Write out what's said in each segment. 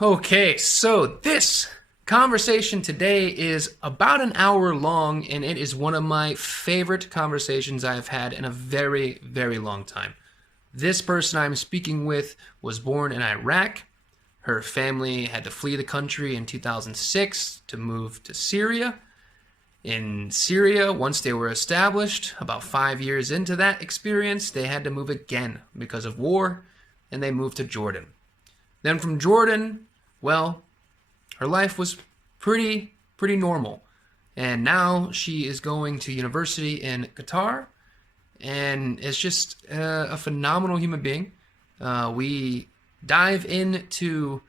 Okay, so this conversation today is about an hour long, and it is one of my favorite conversations I've had in a very, very long time. This person I'm speaking with was born in Iraq. Her family had to flee the country in 2006 to move to Syria. In Syria, once they were established, about 5 years into that experience, they had to move again because of war, and they moved to Jordan. Then from Jordan, well, her life was pretty normal. And now she is going to university in Qatar and is just a phenomenal human being. We dive into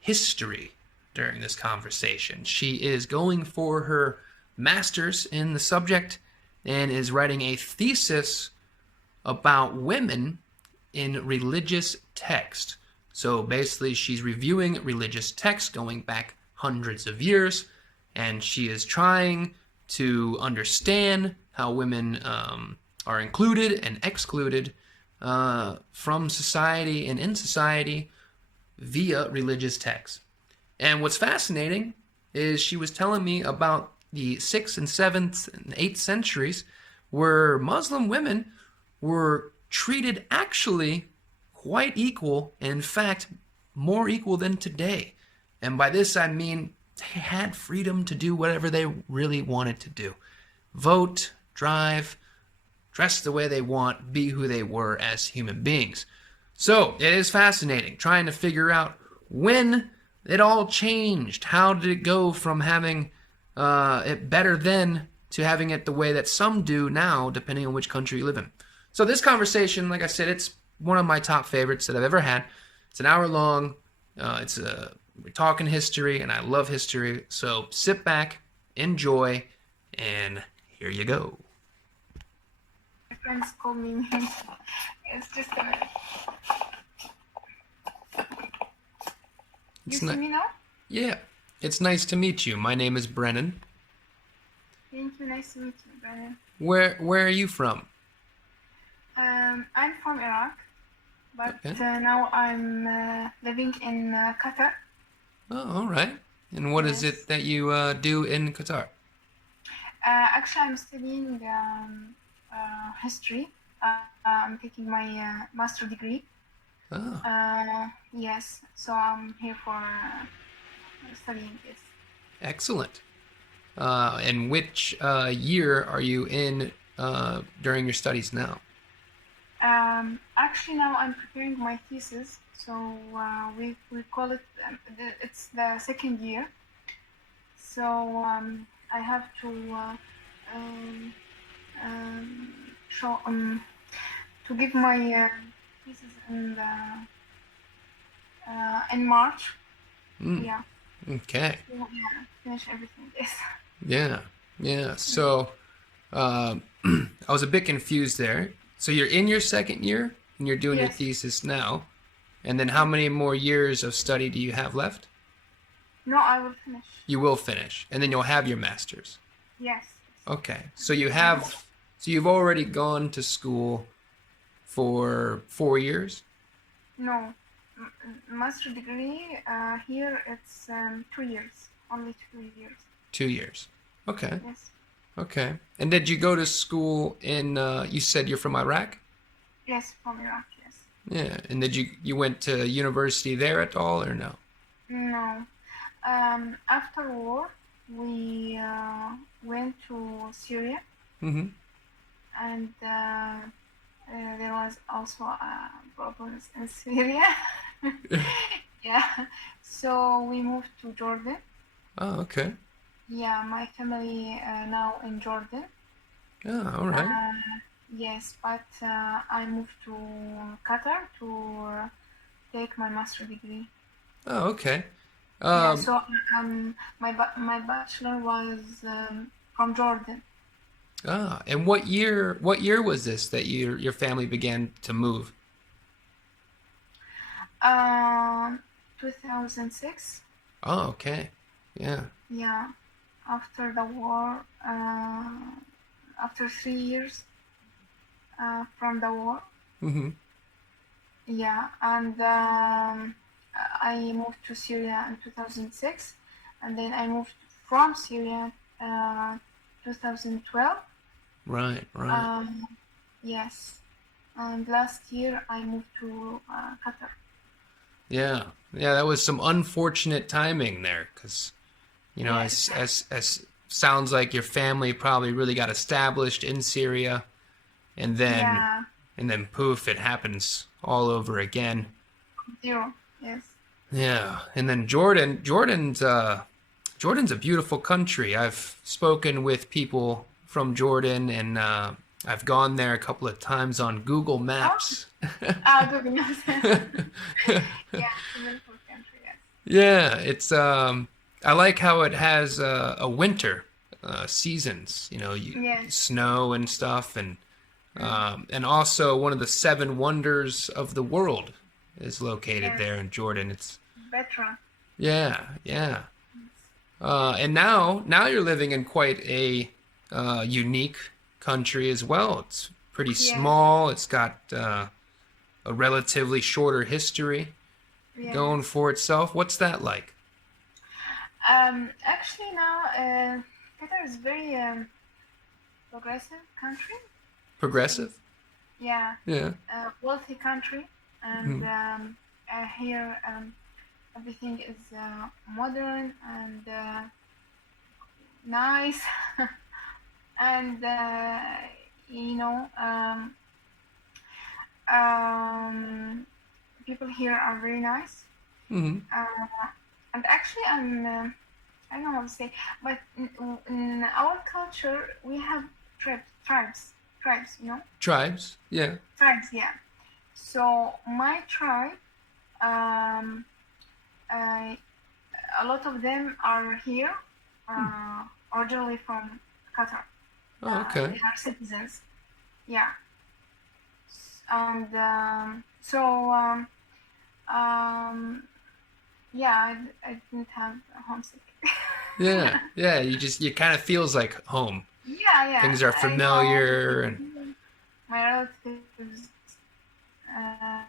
history during this conversation. She is going for her master's in the subject and is writing a thesis about women in religious text. So basically, she's reviewing religious texts going back hundreds of years, and she is trying to understand how women are included and excluded from society and in society via religious texts. And what's fascinating is she was telling me about the 6th and 7th and 8th centuries where Muslim women were treated actually quite equal, and in fact, more equal than today. And by this I mean they had freedom to do whatever they really wanted to do. Vote, drive, dress the way they want, be who they were as human beings. So it is fascinating trying to figure out when it all changed. How did it go from having it better then to having it the way that some do now, depending on which country you live in. So this conversation, like I said, it's one of my top favorites that I've ever had. It's an hour long. We're talking history, and I love history. So sit back, enjoy, and here you go. My friends call me. It's just a minute. You see me now? Yeah, it's nice to meet you. My name is Brennan. Thank you. Nice to meet you, Brennan. Where are you from? I'm from Iraq, but Okay. now I'm living in Qatar. Oh, all right. And what is Yes. it that you do in Qatar? Actually, I'm studying history. I'm taking my master degree. Oh, Yes, so I'm here for studying this. excellent. And which year are you in during your studies now? Actually, now I'm preparing my thesis, so we call it. It's the second year, so I have to um, um, show to give my thesis in March. Mm, Yeah, okay. so, yeah, finish everything. Yes. Yeah. Yeah. So I was a bit confused there. So you're in your second year and you're doing your Yes. thesis now. And then how Yes. many more years of study do you have left? No, I will finish. You will finish, and then you'll have your master's. Yes. Okay. So you've already gone to school for 4 years? No, master degree here it's 2 years, only 2 years. 2 years. Okay. Yes. Okay. And did you go to school in you said you're from Iraq? Yes, from Iraq. Yes. Yeah. And did you went to university there at all or no? No. After war, we went to Syria, Mm-hmm. and there was also problems in Syria. Yeah. So we moved to Jordan. Oh, okay. Yeah, my family now in Jordan. Oh, all right. Yes, but I moved to Qatar to take my master degree. Oh, okay. Yeah, Um, so my bachelor was from Jordan. and what year was this that your family began to move? Um, 2006. Oh, okay. Yeah. Yeah, after the war, after 3 years from the war. Mm-hmm. Yeah, and I moved to Syria in 2006, and then I moved from Syria 2012. Right, right. Um, yes, and last year I moved to Qatar. Yeah. Yeah, that was some unfortunate timing there cuz Yes, as sounds like your family probably really got established in Syria and then yeah, poof it happens all over again. zero. Yes, Yeah. And then Jordan's a beautiful country. I've spoken with people from Jordan and I've gone there a couple of times on Google oh, Maps. Google Maps. Yeah, it's a beautiful country. Yes, Yeah, it's I like how it has a winter seasons, yes, snow and stuff mm, and also one of the seven wonders of the world is located yes. there in Jordan. It's Better. yeah, yeah. Yes, And now you're living in quite a unique country as well. It's pretty yes, small. It's got a relatively shorter history going yes. for itself. What's that like? Actually now, Qatar is very progressive country. So Progressive? yeah, Yeah. wealthy country, and Hmm. here everything is modern and nice, and you know, um, people here are very nice. Hmm. Uh, and actually, I don't know how to say, but in our culture we have tribes, Tribes? Yeah. tribes, yeah. So my tribe, um, uh, a lot of them are here, originally from Qatar. Oh, okay. They are citizens, yeah. And um, yeah, I didn't have homesick. Yeah. Yeah. You kind of feels like home. Yeah, yeah. Things are I know familiar and my relatives, uh,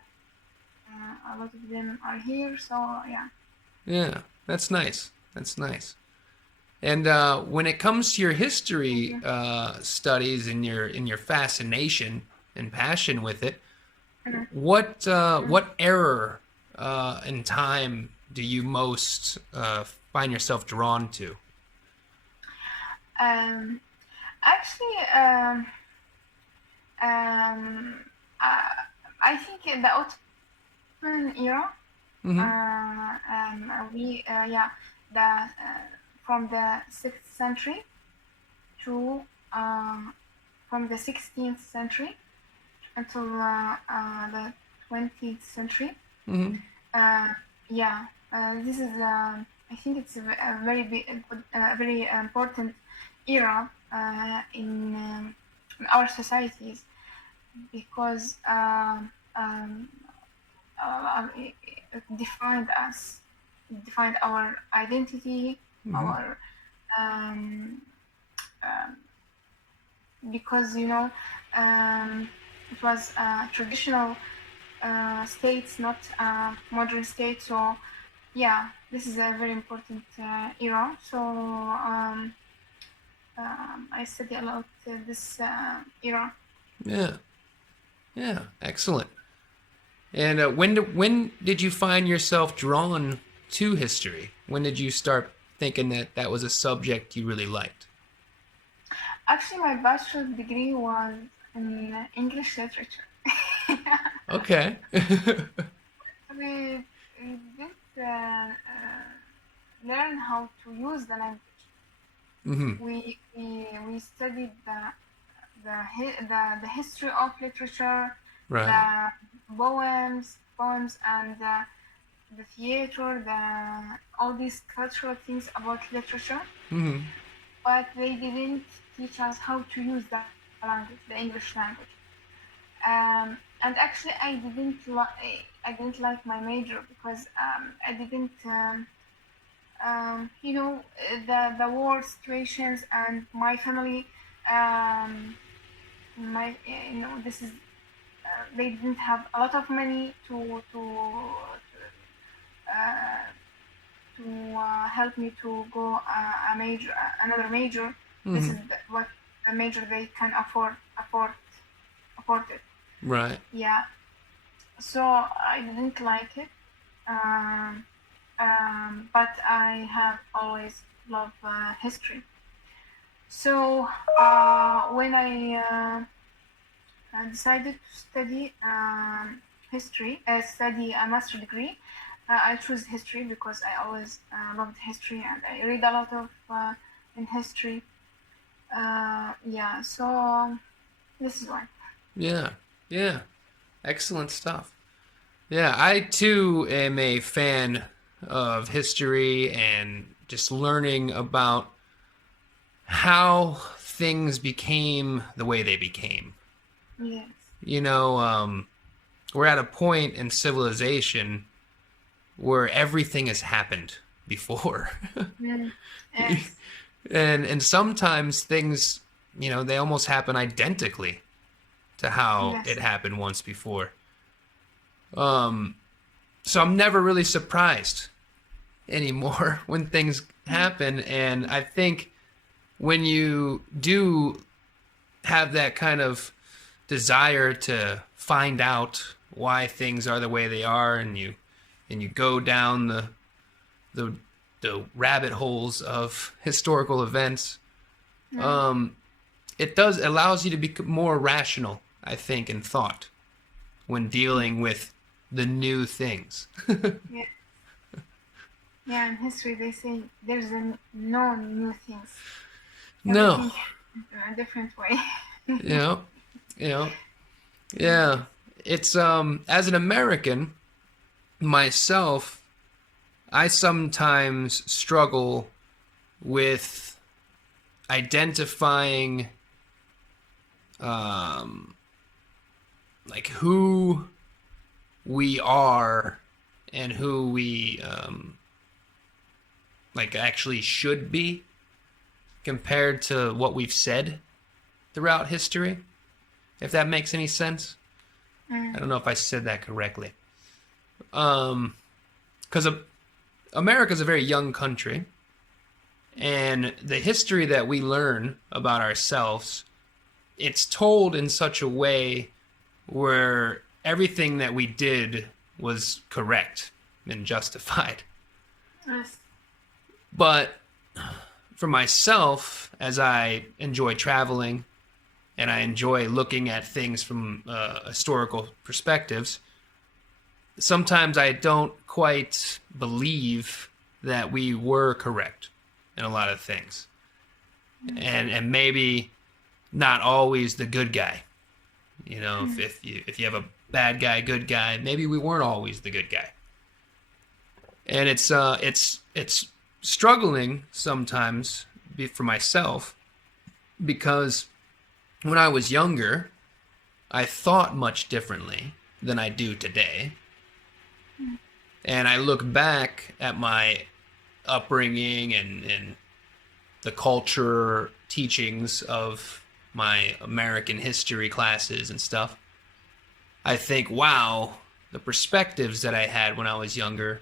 a lot of them are here, so yeah. yeah, that's nice. That's nice. And when it comes to your Thank history you. studies and your fascination and passion with it, Mhm, mhm. what era in time do you most find yourself drawn to? Um, actually, um, uh, I think in the Ottoman era, Hmm. we yeah, the from the 6th century to uh, from the 16th century until the 20th century. Hmm. Uh, yeah, this is I think it's a very big, very important era in our societies because it defined us, it defined our identity, Hmm. our um, um, because it was traditional states, not modern states. So yeah, this is a very important era. So I study a lot this era. Yeah. Yeah. Excellent. And when did you find yourself drawn to history? When did you start thinking that that was a subject you really liked? Actually, my bachelor's degree was in English literature. Okay. We did learn how to use the language. Hmm. We studied the history of literature, Right. the poems, and the theater, all these cultural things about literature. Hmm. But they didn't teach us how to use the language, the English language. And actually, I didn't like my major because I didn't. The war situations and my family, um, my this is they didn't have a lot of money to help me to go another major. This Hmm. is what the major they can afford it. Right. Yeah. So I didn't like it. Um, but I have always loved history. So when I decided to study study a master degree, I chose history because I always loved history and I read a lot of in history. Yeah, so this is why. Yeah. Yeah. Excellent stuff. Yeah, I too am a fan of history and just learning about how things became the way they became. Yes. You know, we're at a point in civilization where everything has happened before. Mm. Yes. And sometimes things, they almost happen identically to how it Yes. happened once before. Um, so I'm never really surprised anymore when things Mm. happen. And I think when you do have that kind of desire to find out why things are the way they are, and you go down the the rabbit holes of historical events, Mm. um, it does allows you to be more rational, I think, in thought when dealing with the new things. Yeah. Yeah, in history they say there's no new things. No, Everything happens in a different way. you know, you know, yeah. It's as an American myself, I sometimes struggle with identifying um like who we are and who we like actually should be compared to what we've said throughout history, if that makes any sense. I Mm. don't know if I said that correctly. Because America's a very young country, and the history that we learn about ourselves, it's told in such a way where everything that we did was correct and justified. Yes. But for myself, as I enjoy traveling and I enjoy looking at things from historical perspectives, sometimes I don't quite believe that we were correct in a lot of things, and maybe not always the good guy. Mm. If you have a bad guy, good guy, maybe we weren't always the good guy, and it's struggling sometimes for myself because when I was younger, I thought much differently than I do today. Mm. And I look back at my upbringing and the culture teachings of my American history classes and stuff. I think, wow, the perspectives that I had when I was younger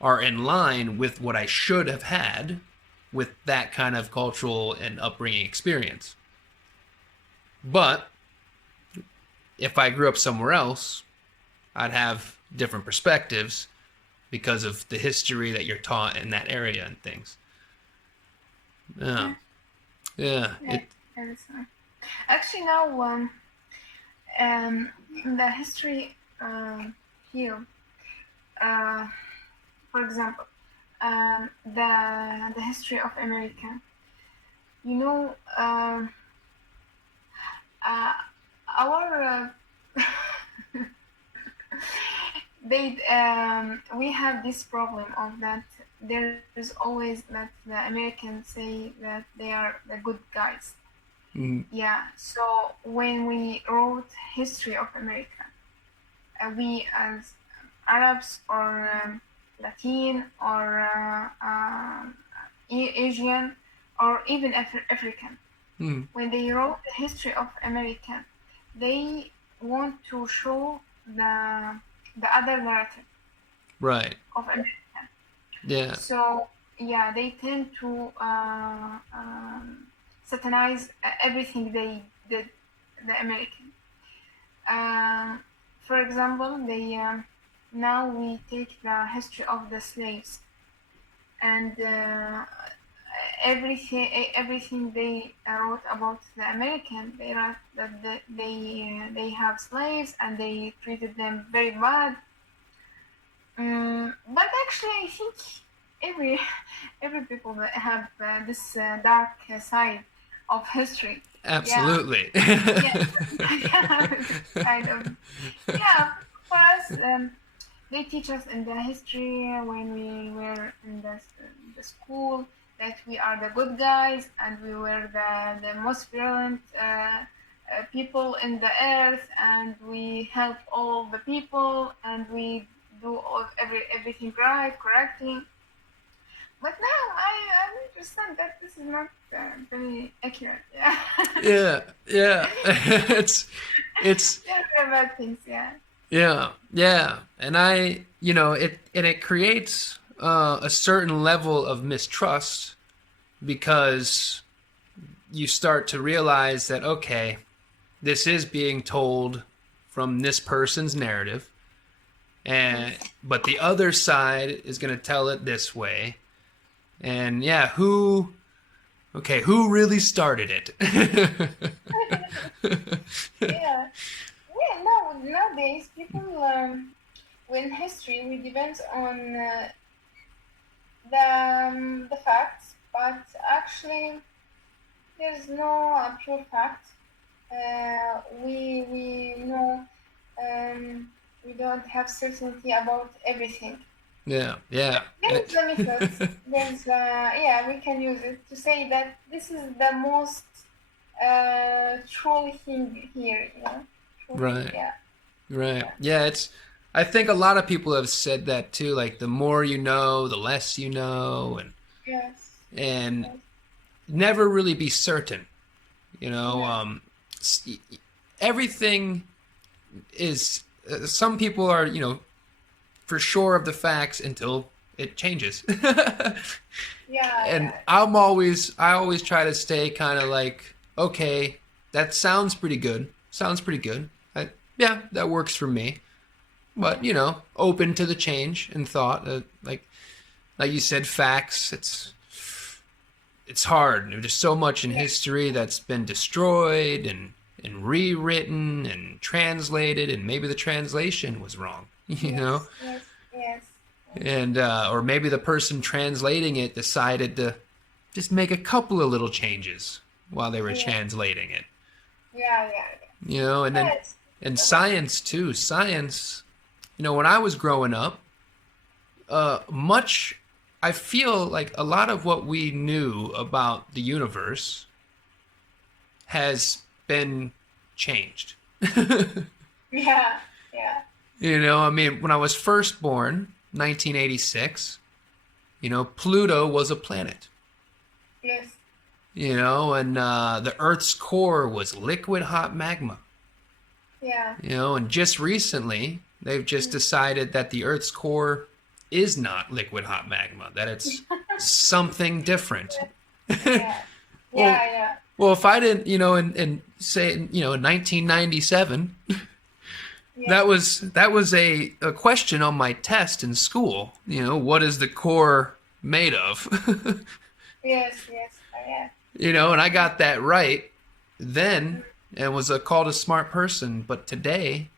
are in line with what I should have had with that kind of cultural and upbringing experience. But if I grew up somewhere else, I'd have different perspectives because of the history that you're taught in that area and things. Yeah, Yeah. yeah. Yeah. That is fine. Actually, now in the history field, uh, for example, the history of America. You know, uh, our they we have this problem of that there is always that the Americans say that they are the good guys. Mm, Yeah, so when we wrote history of America, we as Arabs or Latin or Asian or even African, mm, when they wrote the history of America, they want to show the other narrative right. of America. Yeah. So yeah, they tend to satanize everything they did, the American. Um, for example, they now we take the history of the slaves and everything they wrote about the American. They wrote that they have slaves and they treated them very bad. But actually, I think every every people that have this dark side of history. Yeah, Absolutely. yeah, yeah, kind of. Yeah, for us, they teach us in the history when we were in the school that we are the good guys and we were the most virulent people in the earth and we help all the people and we do everything right, correctly. But now I understand that this is not very accurate. Yeah. Yeah, yeah. It's Yeah, there are bad things. Yeah. yeah, yeah. And it creates a certain level of mistrust because you start to realize that okay, this is being told from this person's narrative, and Yes. but the other side is going to tell it this way. And yeah, who really started it? Yeah. Yeah. No. Nowadays, people in history we depend on the facts, but actually there's no pure fact. We know we don't have certainty about everything. Yeah, yeah. There is the methods. There's yeah, we can use it to say that this is the most truly thing here. You know, truly, Right. yeah, Right. yeah, Yeah, it's I think a lot of people have said that too, like the more you know, the less you know, yes, and yes, never really be certain, you know. yeah, S- Everything is some people are, for sure of the facts until it changes. yeah, And yeah, I always try to stay kind of like, okay, that sounds pretty good. Sounds pretty good. Yeah, that works for me. But open to the change and thought. Like you said, facts. It's hard. There's so much in yeah, history that's been destroyed and rewritten and translated, and maybe the translation was wrong. yes, yes, yes, And or maybe the person translating it decided to just make a couple of little changes while they were yeah, translating it. yeah, yeah, yeah. And then Yes, and totally. science too. Science. When I was growing up, much I feel like a lot of what we knew about the universe has been changed. Yeah, yeah, I mean, when I was first born, 1986, Pluto was a planet. yes, And the Earth's core was liquid hot magma. yeah, And just recently, they've just mm, decided that the Earth's core is not liquid hot magma, that it's something different. yeah, well, yeah, yeah, well, if I didn't, and say, in 1997, yeah, that was a question on my test in school. What is the core made of? yes, yes, yeah, And I got that right then mm, and was called a smart person. But today,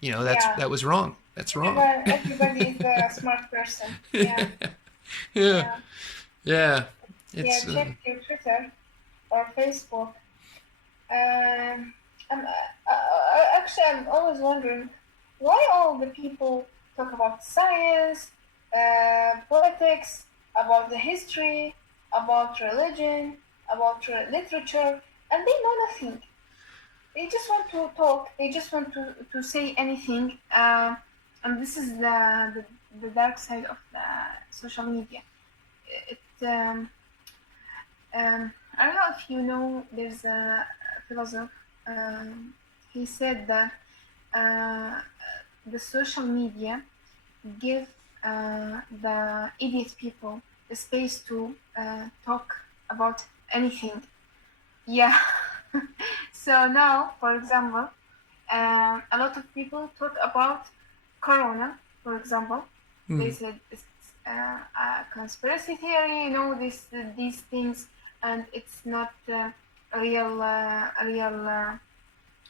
yeah. that was wrong. That's wrong. Everybody is a smart person. Yeah, Yeah, yeah, yeah. yeah. It's Check your Twitter or Facebook. Actually, I'm always wondering why all the people talk about science, politics, about the history, about religion, about literature, and they know nothing. They just want to talk. They just want to say anything. And this is the dark side of the social media. It I don't know if you know. There's a philosopher. He said that uh, the social media give the idiot people a space to talk about anything. Yeah. So now, for example, a lot of people talk about Corona, for example. They Mm. said it's a conspiracy theory, these things, and it's not a real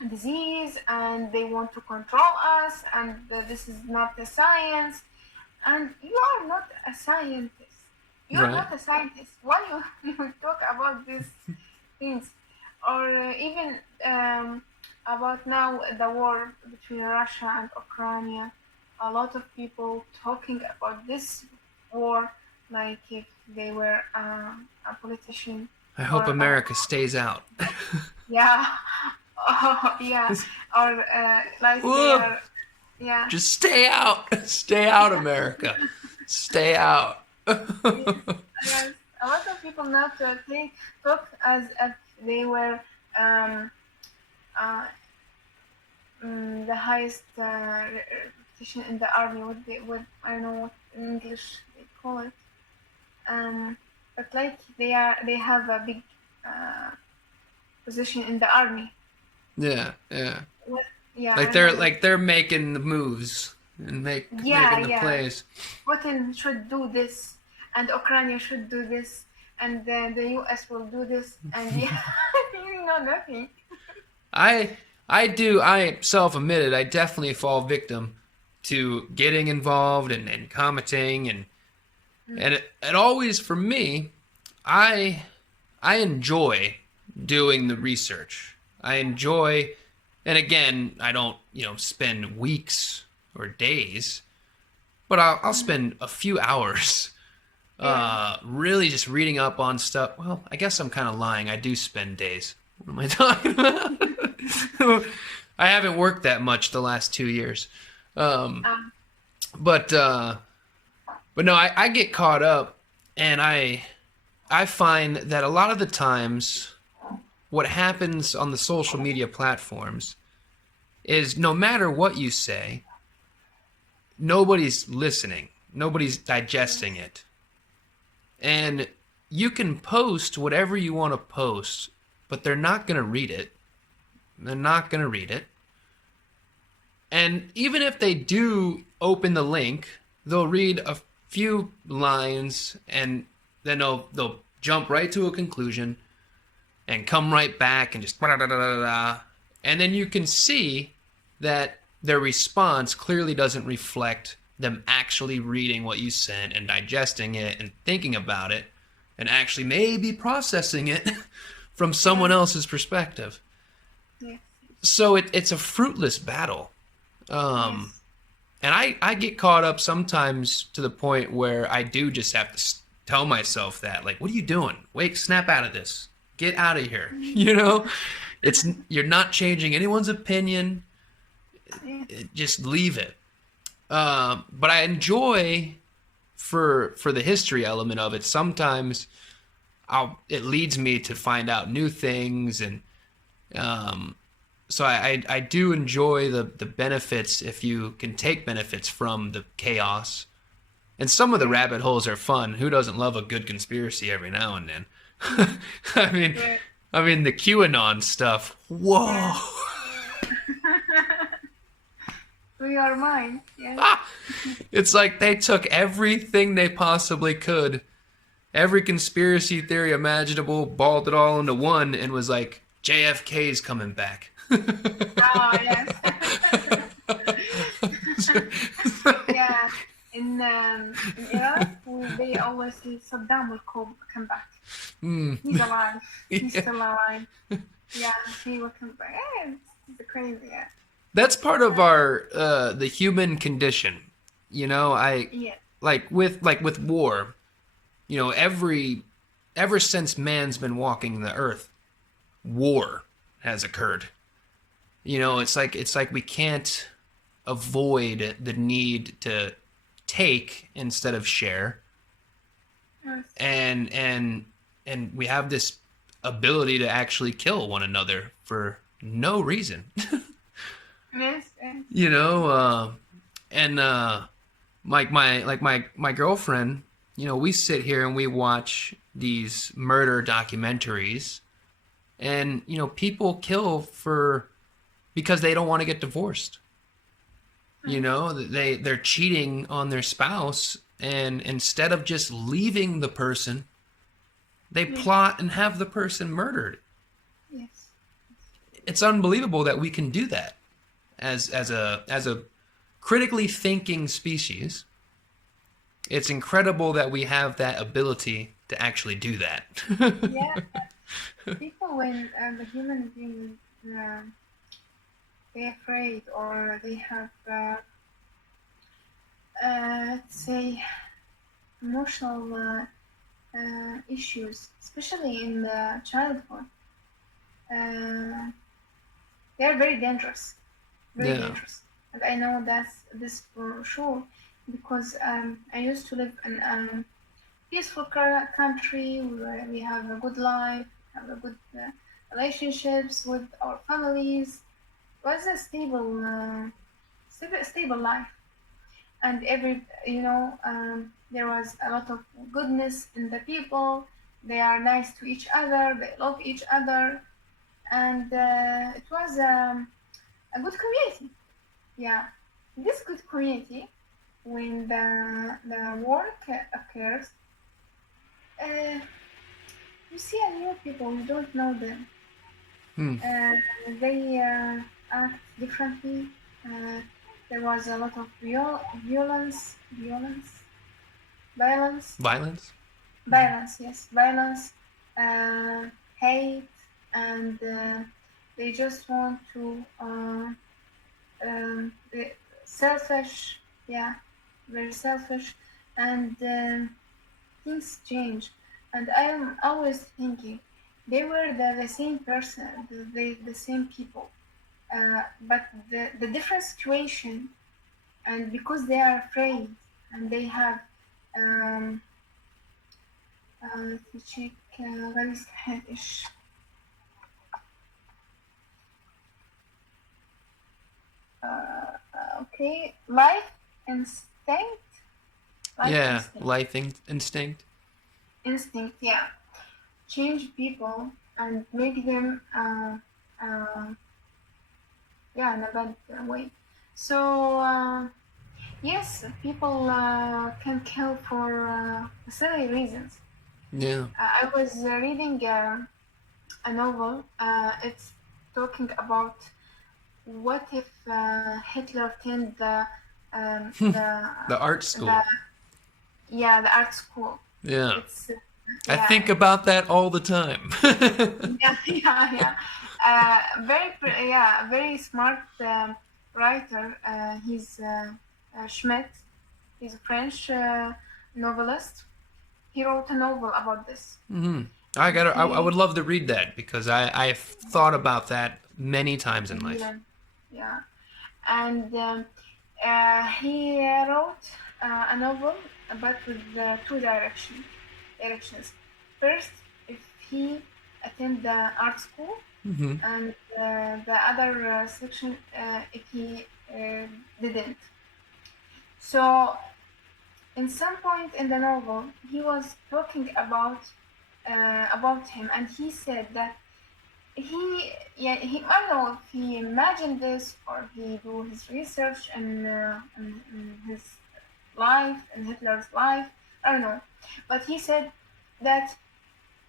disease, and they want to control us, and this is not a science. And you are not a scientist. You are Right. not a scientist. Why you talk about these things? Or even about now the war between Russia and Ukraine. A lot of people talking about this war like if they were a politician I hope or America stays out. yeah, oh, yeah, or like they Whoa, are, yeah. just stay out. Stay out, America. Stay out. Yes, yes. A lot of people now talk as if they were um, uh, the highest position in the army. What I don't know what in English they call it. Um, but like they have a big uh, position in the army. Yeah, yeah. What? Yeah, I Like don't know what. they're making the moves and Yeah, making the yeah. plays. Putin should do this, and Ukraine should do this, and the US will do this, and yeah, you know nothing. I self-admitted, I definitely fall victim to getting involved and commenting Mm. and it always for me, I I enjoy doing the research. I enjoy and again, I don't, spend weeks or days, but I'll spend a few hours Yeah, really just reading up on stuff. Well, I guess I'm kind of lying. I do spend days. What am I talking about? I haven't worked that much the last 2 years. Um, um, but but no, I get caught up, and I find that a lot of the times, what happens on the social media platforms is no matter what you say, nobody's listening, nobody's digesting it, and you can post whatever you want to post, but they're not going to read it. They're not going to read it. And even if they do open the link, they'll read a few lines and then they'll jump right to a conclusion and come right back and just da da da da da. And then you can see that their response clearly doesn't reflect them actually reading what you sent and digesting it and thinking about it and actually maybe processing it from someone yeah, else's perspective. yes, So it's a fruitless battle. Um, yes, and I get caught up sometimes to the point where I do just have to tell myself that, like, what are you doing? Wake, snap out of this. Get out of here. You know, it's you're not changing anyone's opinion. yes, Just leave it. But I enjoy for the history element of it. Sometimes it leads me to find out new things and um, so I do enjoy the benefits if you can take benefits from the chaos. And some of the yeah, rabbit holes are fun. Who doesn't love a good conspiracy every now and then? I mean, yeah, the QAnon stuff. yeah. Whoa. We are mine. Yes, Ah! It's like they took everything they possibly could, every conspiracy theory imaginable, balled it all into one, and was like, JFK's coming back. oh yes, yeah. In Iraq, they always say Saddam will come back. Mm. He's alive. He's Yeah. still alive. Yeah, he will come back. Yeah, it's crazy. Yeah, That's part of our the human condition. I yeah, like with war, ever since man's been walking the earth, war has occurred. It's like we can't avoid the need to take instead of share. yes, And we have this ability to actually kill one another for no reason. yes, yes. you know uh, and my girlfriend, we sit here and we watch these murder documentaries, and people kill for because they don't want to get divorced. They're cheating on their spouse, and instead of just leaving the person, they Yes. plot and have the person murdered. Yes. It's unbelievable that we can do that as a critically thinking species. It's incredible that we have that ability to actually do that. Yeah. People, when the human being, uh, they afraid or they have, let's say, emotional issues, especially in the childhood, uh, they are very Yeah. dangerous. And I know that's this for sure because I used to live in a peaceful country where we have a good life, have a good relationships with our families. It was a stable life, and there was a lot of goodness in the people. They are nice to each other. They love each other, and it was a good community. Yeah, this good community, when the war occurs, uh, you see a new people. You don't know them. Hmm. Uh, they act differently. Uh, there was a lot of violence, Violence. violence. Yes, violence, uh, hate, and they just want to selfish. Yeah, very selfish, and things change. And I am always thinking they were the same person, the same people, but the different situation, and because they are afraid and they have um, let me check غالي صحيح إيش okay, life Yeah. instinct, Instinct. yeah, change people and make them yeah, in a bad way. So yes, people can kill for silly reasons. Yeah. I was reading a novel. It's talking about what if Hitler turned The art the school. the art school. Yeah. It's I yeah, think about that all the time. yeah, yeah. Very smart writer. He's Schmidt. He's a French novelist. He wrote a novel about this. Hmm. I He would love to read that because I've thought about that many times in life. yeah, yeah, and he wrote a novel, but with two directions. First, if he attend the art school, Hmm. and the other section if he didn't. So, in some point in the novel, he was talking about him, and he said that he I don't know if he imagined this or he do his research in his life, in Hitler's life. I don't know, but he said that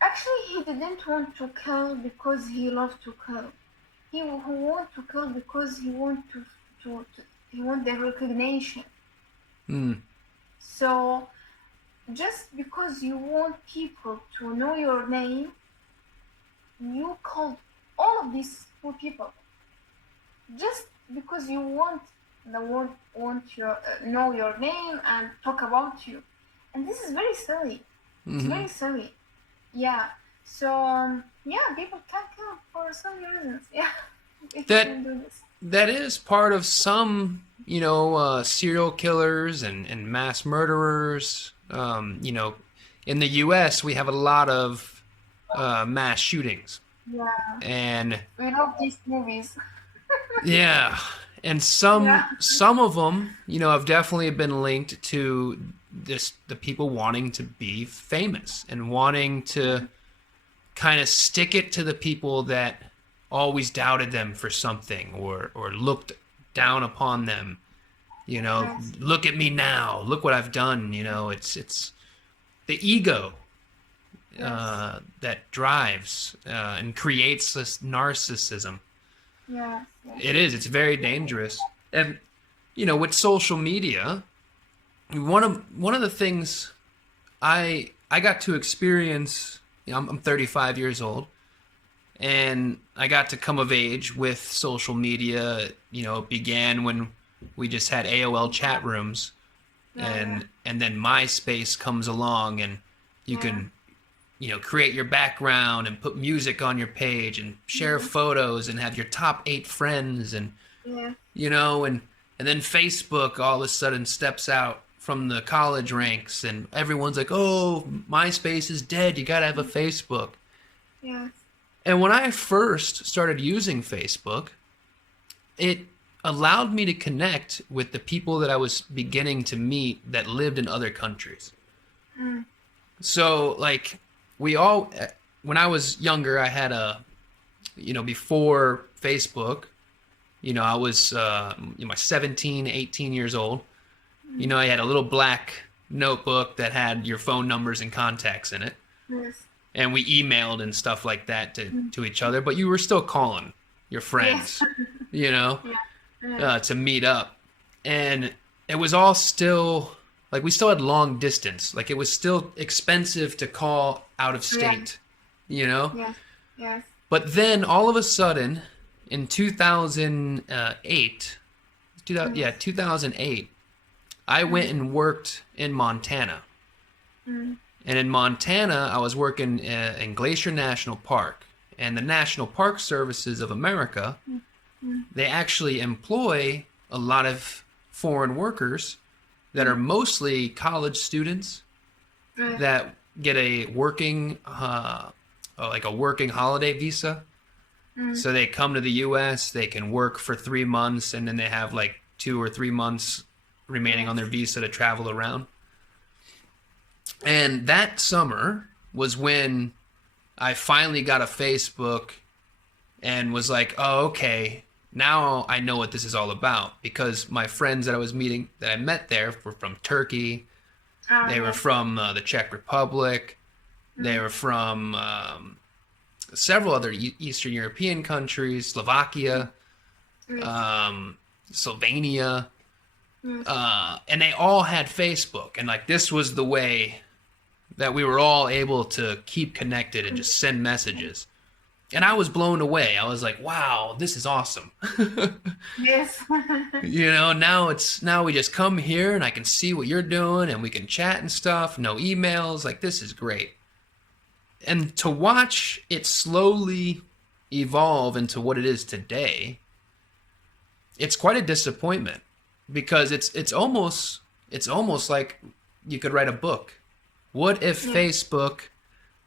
actually he didn't want to kill because he loved to kill. He who want to kill because to he want the recognition. Mm. So just because you want people to know your name, you called all of these poor people just because you want the world want your know your name and talk about you, and this is very silly. It's Hmm. very silly. Yeah. So yeah, people can kill for some reasons. Yeah, they That can do this. that is part of some, serial killers and mass murderers. In the U.S., we have a lot of mass shootings, Yeah, and we love these movies. yeah, and Yeah. some of them, have definitely been linked to the people wanting to be famous and wanting to kind of stick it to the people that always doubted them for something or looked down upon them. You know, Yes. look at me now. Look what I've done. You know, it's the ego Yes. that drives and creates this narcissism. Yes. Yes. It is. It's very dangerous. And you know, with social media, one of the things I got to experience. You know, I'm 35 years old, and I got to come of age with social media. You know, it began when we just had AOL chat rooms, Yeah. and then MySpace comes along, and you Yeah. can create your background and put music on your page and share Yeah. photos and have your top 8 friends and Yeah. you know and then Facebook all of a sudden steps out from the college ranks and everyone's like, oh, MySpace is dead, you gotta have a Facebook. Yes. And when I first started using Facebook, it allowed me to connect with the people that I was beginning to meet that lived in other countries. Mm. So like we all when I was younger, I had before Facebook, I was my 17, 18 years old. I had a little black notebook that had your phone numbers and contacts in it. Yes. And we emailed and stuff like that Mm. to each other, but you were still calling your Yes. friends, you know, Yeah. to meet up. And it was all still, like, we still had long distance. Like, it was still expensive to call out of state, you know? Yes. Yes. But then all of a sudden, in 2008, 2008, I went and worked in Montana. Mm. And in Montana, I was working in Glacier National Park. And the National Park Services of America, they actually employ a lot of foreign workers that are mostly college students Right. that get a working, like a working holiday visa. Mm. So they come to the U.S., they can work for 3 months, and then they have like 2 or 3 months remaining on their visa to travel around. And that summer was when I finally got a Facebook and was like, oh, okay, now I know what this is all about. Because my friends that I met there were from Turkey, Oh, they were yes. from the Czech Republic, they were from several other Eastern European countries, Slovakia, Yes. Slovenia, Yes. and they all had Facebook. And like this was the way that we were all able to keep connected and just send messages. And I was blown away. I was like, wow, this is awesome. Yes. Now we just come here and I can see what you're doing and we can chat and stuff, no emails. Like, this is great. And to watch it slowly evolve into what it is today, it's quite a disappointment because it's almost like you could write a book. What if Facebook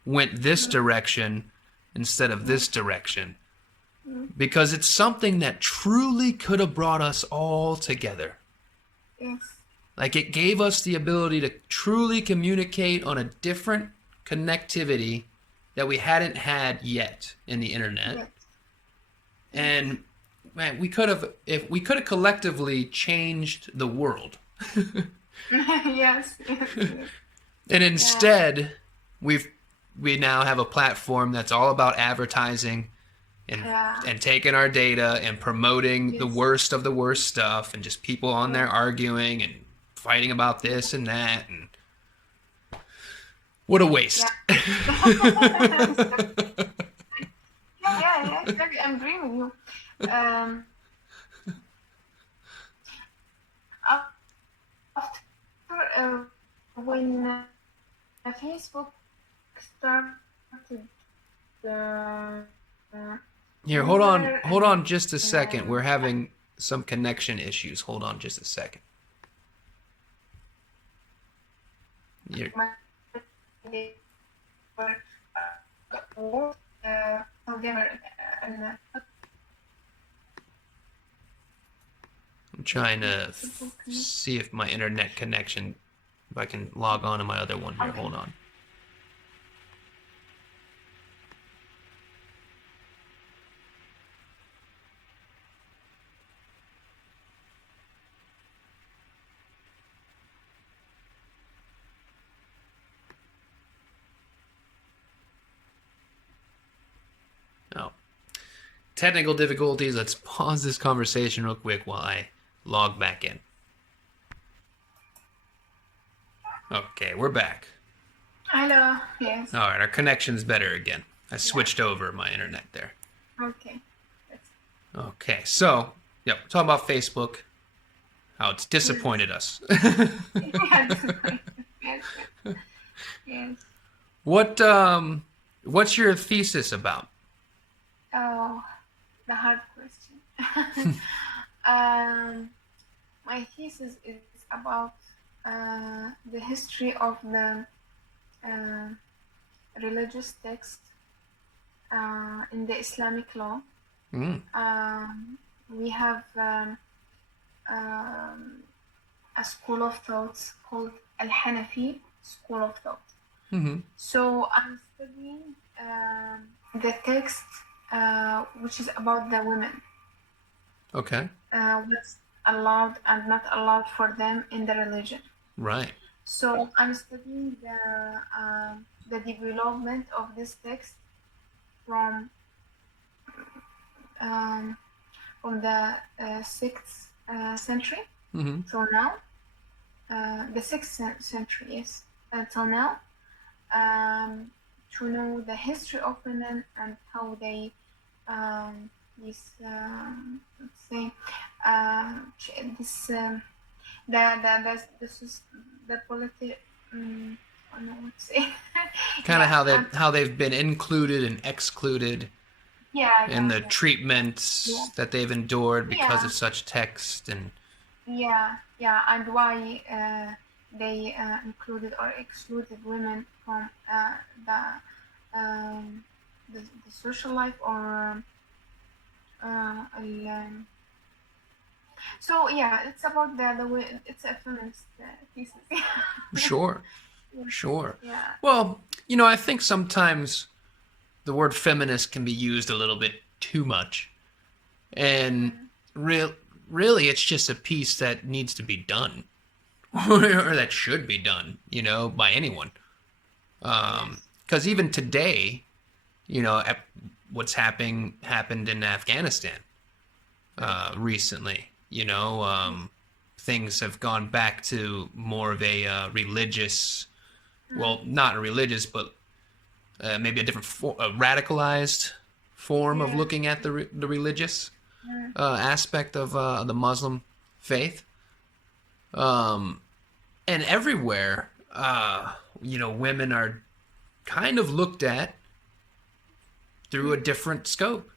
went this direction instead of this direction? Because it's something that truly could have brought us all together. Yes. Like, it gave us the ability to truly communicate on a different connectivity that we hadn't had yet in the internet. Yes. And man, we could have collectively changed the world. Yes. And instead, we now have a platform that's all about advertising and taking our data and promoting the worst of the worst stuff and just people on there arguing and fighting about this and that, and what a waste. Yeah, exactly. I'm agreeing with you. After when Facebook started the Here, hold on just a second. We're having some connection issues. Hold on just a second. You're, I'm trying to see if my internet connection If I can log on to my other one here. Okay. Hold on. Oh, technical difficulties. Let's pause this conversation real quick while I log back in. Okay, we're back. Hello. Yes. All right, our connection's better again. I switched over my internet there. Okay. That's, Okay, so, yep, we're talking about Facebook, how it's disappointed us. yeah, this is great. Yes. Yes. What what's your thesis about? Oh, the hard question. um, my thesis is about the history of the uh, religious text in the Islamic law. Mm, We have um, a school of thoughts called Al-Hanafi School of Thought. mm-hmm. So I'm studying the text which is about the women, Okay, what's allowed and not allowed for them in the religion. right. So I'm studying the development of this text from um, the 6th century Mm-hmm. till now, the 6th century, yes, until now, to know the history of women and how they, this, let's say, this, this is the I don't know what to say. Kind of Yeah, how they've been included and excluded yeah, and yeah, the yeah, yeah, treatments that they've endured because yeah. of such text and Yeah, yeah, and why they included or excluded women from the social life or so yeah, it's about the way it's a feminist thesis. sure, Yeah, sure. yeah, Well, I think sometimes the word feminist can be used a little bit too much. And mm, real really it's just a piece that needs to be done or that should be done, by anyone. yes, Because even today, what's happened in Afghanistan recently. Things have gone back to more of a religious, mm, well, not a religious, but maybe a different, a radicalized form of yes, looking at the religious mm, aspect of the Muslim faith. Um, and everywhere, women are kind of looked at through a mm, different scope,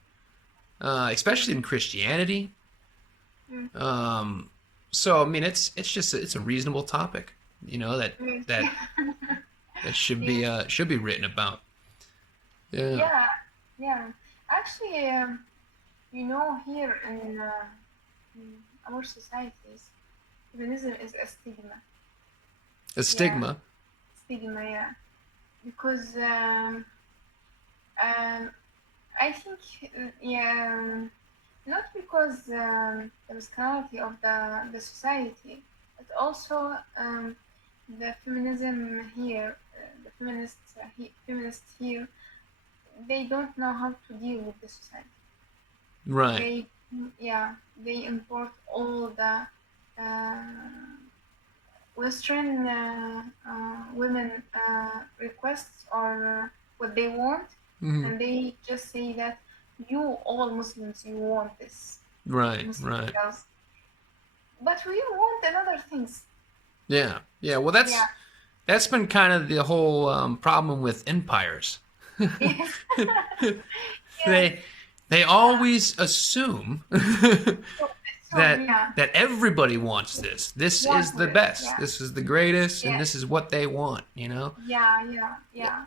especially in Christianity. mm, Um, so I mean, it's a reasonable topic, that yes, that that yes, should be written about. Yeah, yeah, yeah. Actually, here in our societies, feminism is a stigma. a Yeah, stigma. stigma. Yeah, because um, I think yeah, not because the masculinity of the society, but also the feminism here, feminists here, they don't know how to deal with the society. Right. They yeah, they import all the uh, Western women requests or what they want, Hmm. and they just say that you all Muslims you want this Right. Muslim Right. girls, but we want another things. Yeah. Yeah. Well, Yeah. that's been kind of the whole problem with empires. Yes. Yes. they they Yeah. always assume So, that yeah, that everybody wants this. This is want the this. best. Yeah. This is the greatest, and Yes. this is what they want. Yeah. Yeah. Yeah.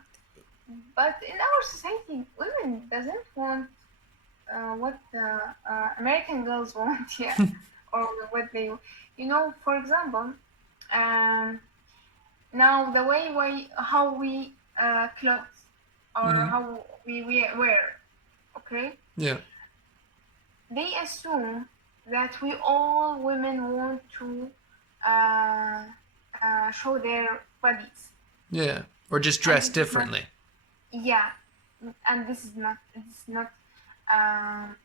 But in our society, women doesn't want what the American girls want, yeah, or what they, for example, um, Now the way how we clothes or Hmm. how we wear, okay? Yeah. They assume that we all women want to uh, show their bodies, Yeah. Or just and dress this is not. differently. Yeah, and this is not um,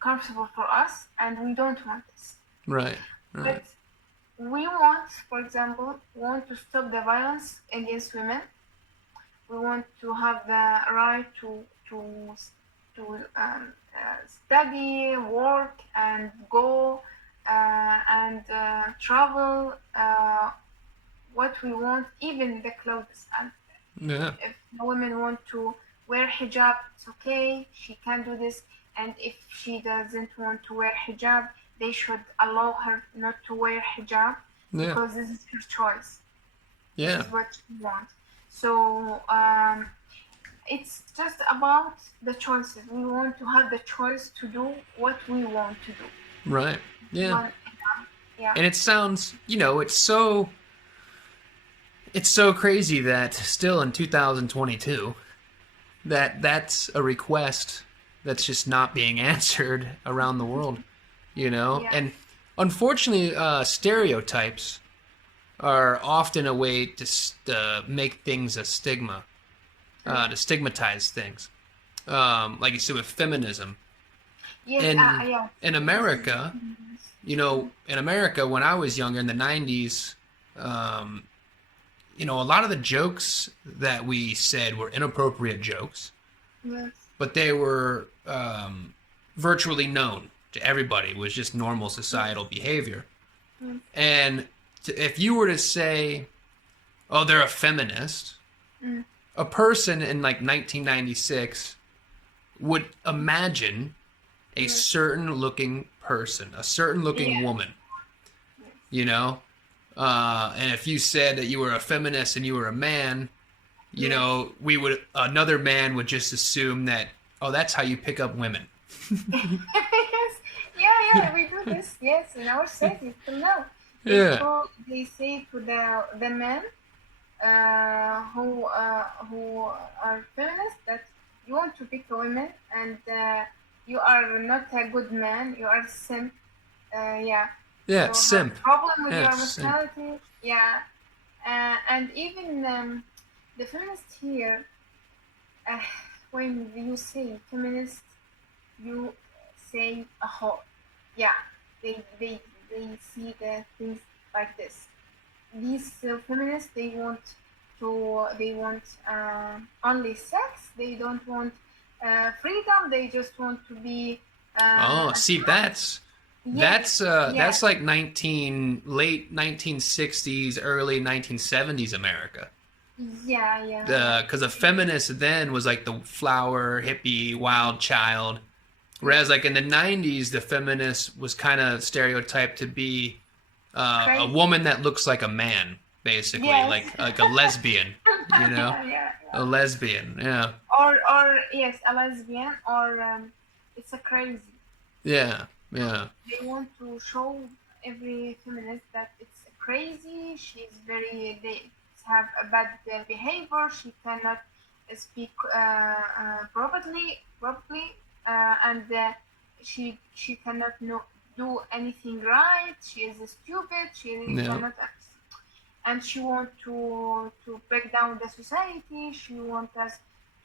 comfortable for us, and we don't want this. Right. But Right. we want, for example, want to stop the violence against women. We want to have the right to study, work, and go and travel. What we want, even the clothes. And Yeah. if the women want to wear hijab, it's okay. She can do this. And if she doesn't want to wear hijab, they should allow her not to wear hijab Yeah. because this is her choice. This Yeah. is what she wants. So it's just about the choices. We want to have the choice to do what we want to do. Right. Yeah. Well, yeah, And it sounds, it's so crazy that still in 2022 that that's a request that's just not being answered around the world. yeah, And unfortunately, stereotypes are often a way to make things a stigma, yeah. to stigmatize things. Like you said with feminism. Yes, In yeah. in This is America, in America when I was younger in the 90s, um, a lot of the jokes that we said were inappropriate jokes, yes, but they were virtually known to everybody. It was just normal yes, societal behavior. yes, And if you were to say, oh, they're a feminist, mm, a person in like 1996 would imagine a yes, certain looking person, a certain yeah, looking woman, yes, you know? And if you said that you were a feminist and you were a man, yes. another man would just assume that, oh, that's how you pick up women. Yes, yeah, we do this. Yes, in our cities till now, Yeah. they say to the men who are feminists that you want to pick a woman and you are not a good man. You are simp. Yeah. Yeah, You have simp. problem with Yeah, your simp. personality. Yeah. And even the feminists here, uh, when you say feminist, you say a whole. Yeah, they see the things like this. These feminists they want only sex. They don't want freedom. They just want to be Oh, see, strong. Yes, that's yes, like late 1960s, early 1970s America. yeah. Because a feminist then was like the flower, hippie, wild child. Whereas Yes, like in the 90s, the feminist was kind of stereotyped to be a crazy. woman that looks like a man, basically, Yes. like a lesbian, you know, a Yeah. lesbian. Yeah, Or yes, a lesbian or it's a crazy. yeah, yeah, They want to show every feminist that it's crazy. She's very they have a bad behavior. She cannot speak properly, and she cannot do anything right. She is stupid. She yeah, cannot and she want to break down the society. She want us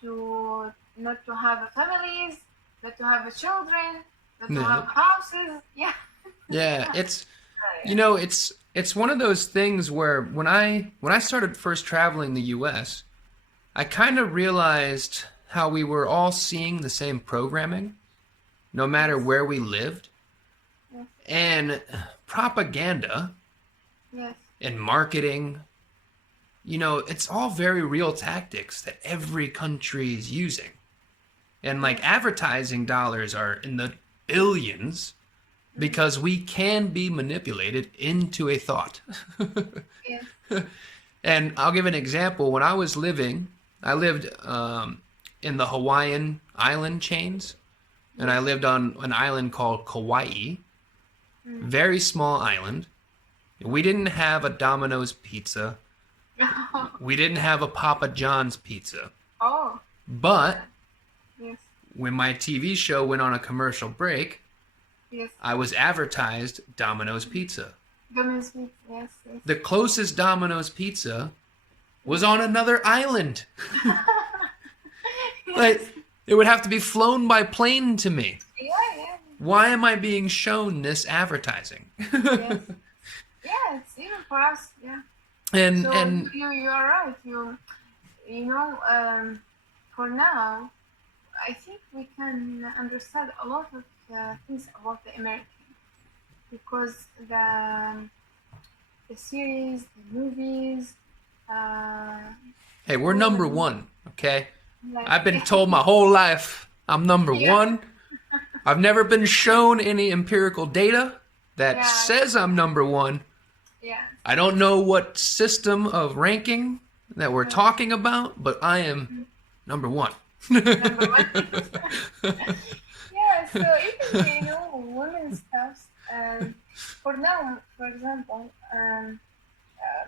to not to have families, not to have children, not to yeah, have houses. Yeah, yeah. yeah, It's one of those things where when I started first traveling the U.S., I kind of realized how we were all seeing the same programming, no matter yes, where we lived, yes, and propaganda yes, and marketing. It's all very real tactics that every country is using. And like yes, advertising dollars are in the billions mm, because we can be manipulated into a thought. yes, And I'll give an example. When I lived in the Hawaiian island chains, and I yes, lived on an island called Kauai, mm, very small island. We didn't have a Domino's pizza. We didn't have a Papa John's pizza. Oh, But yes, when my TV show went on a commercial break, yes. I was advertised Domino's pizza. Domino's pizza, yes, yes. The closest Domino's pizza was on another island. Like, Yes. it would have to be flown by plane to me. Yeah, yeah, Why am I being shown this advertising? yes. Yeah, it's even for us, yeah. and So and you are right. You know, for now, I think we can understand a lot of things about the American because the series, the movies, uh, hey, we're all number the one, okay? like I've been told my whole life I'm number yeah, one. I've never been shown any empirical data that yeah, says I'm number one. yeah, I don't know what system of ranking that we're yes. talking about, but I am number one. Number one. Yeah, so even women's stuff. For now, for example,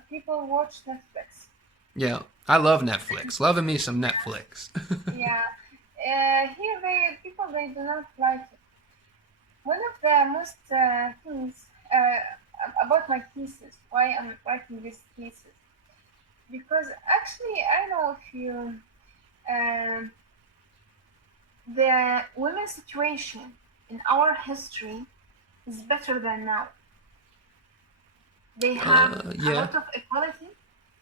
people watch Netflix. Yeah, I love Netflix. Loving me some Netflix. Yeah, here they do not like it. One of the most things about my thesis, why I'm writing this thesis, because actually I know if you um the women's situation in our history is better than now. They have a Yeah. lot of equality,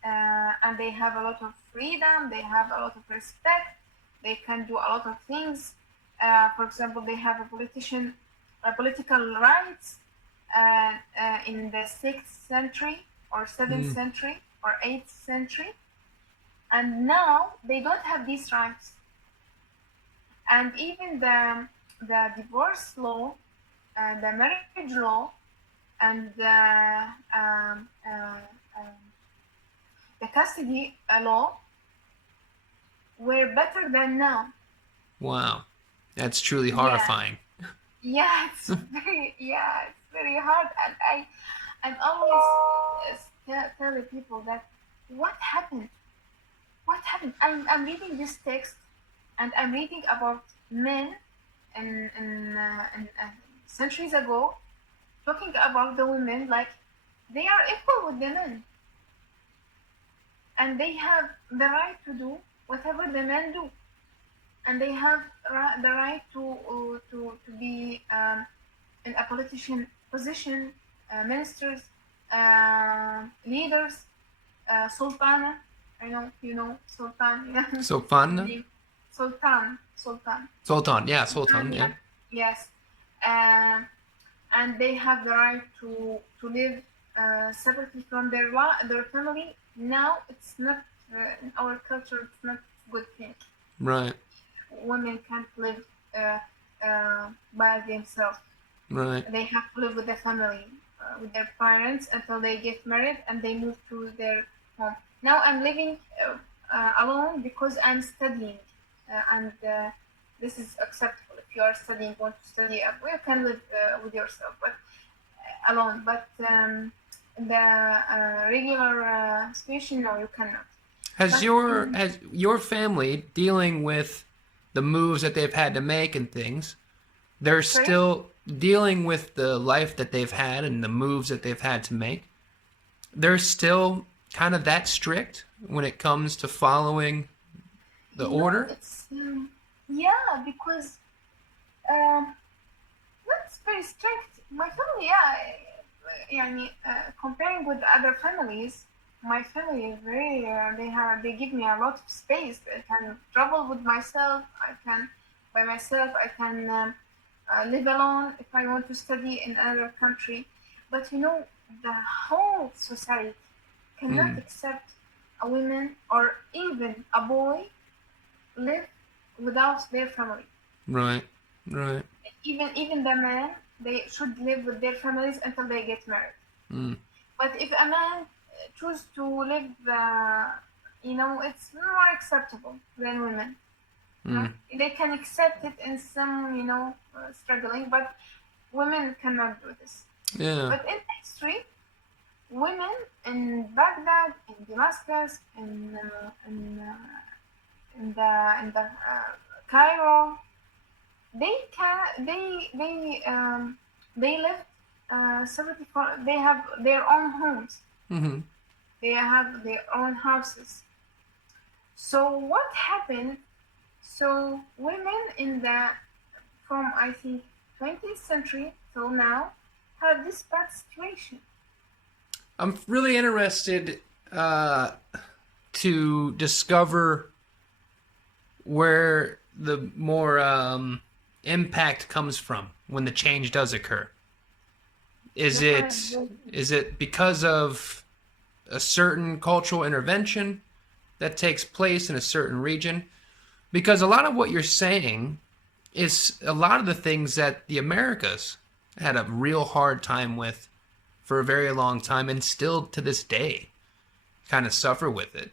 and they have a lot of freedom. They have a lot of respect. They can do a lot of things. For example, they have political rights in the 6th century or 7th century or 8th century, and now they don't have these rights. And even the divorce law, the marriage law, and the custody law were better than now. Wow. That's truly Yeah, horrifying. yeah, it's very hard, and I'm always tell the people that what happened? What happened? I'm reading this text, and I'm reading about men in centuries ago talking about the women like they are equal with the men, and they have the right to do whatever the men do, and they have the right to be in a politician position, ministers, leaders, sultana. I know you know sultan. Yeah. Sultan? Sultan. Sultan, yeah, Sultan, Yeah. yeah. Yes. Uh, and they have the right to live separately from their family. Now it's not in our culture. It's not a good thing. Right, Women can't live by themselves. right. They have to live with their family, with their parents until they get married and they move to their home. Now I'm living alone because I'm studying, and this is acceptable. If you are studying, want to study, you can live with yourself, but alone. But the regular situation, no, you cannot. Has But your family dealing with the moves that they've had to make and things, they're sorry, still dealing with the life that they've had and the moves that they've had to make? They're still kind of that strict when it comes to following the order? it's yeah, because um, that's very strict. My family, yeah, يعني, comparing with other families, my family is very. They give me a lot of space. I can travel with myself. I can by myself. I can live alone if I want to study in another country. But the whole society cannot Mm, accept a woman or even a boy live without their family. right, right. Even the men, they should live with their families until they get married. Mm, But if a man choose to live, it's more acceptable than women. mm, They can accept it in some, struggling, but women cannot do this. yeah. But in history, women in Baghdad, in Damascus, in the Cairo, they live separately for, they have their own homes, Mm-hmm. they have their own houses. So what happened? So women in the from I think 20th century till now have this bad situation. I'm really interested uh, to discover where the more impact comes from when the change does occur. Is it Because is it because of a certain cultural intervention that takes place in a certain region? Because a lot of what you're saying is a lot of the things that the Americas had a real hard time with for a very long time and still to this day kind of suffer with it.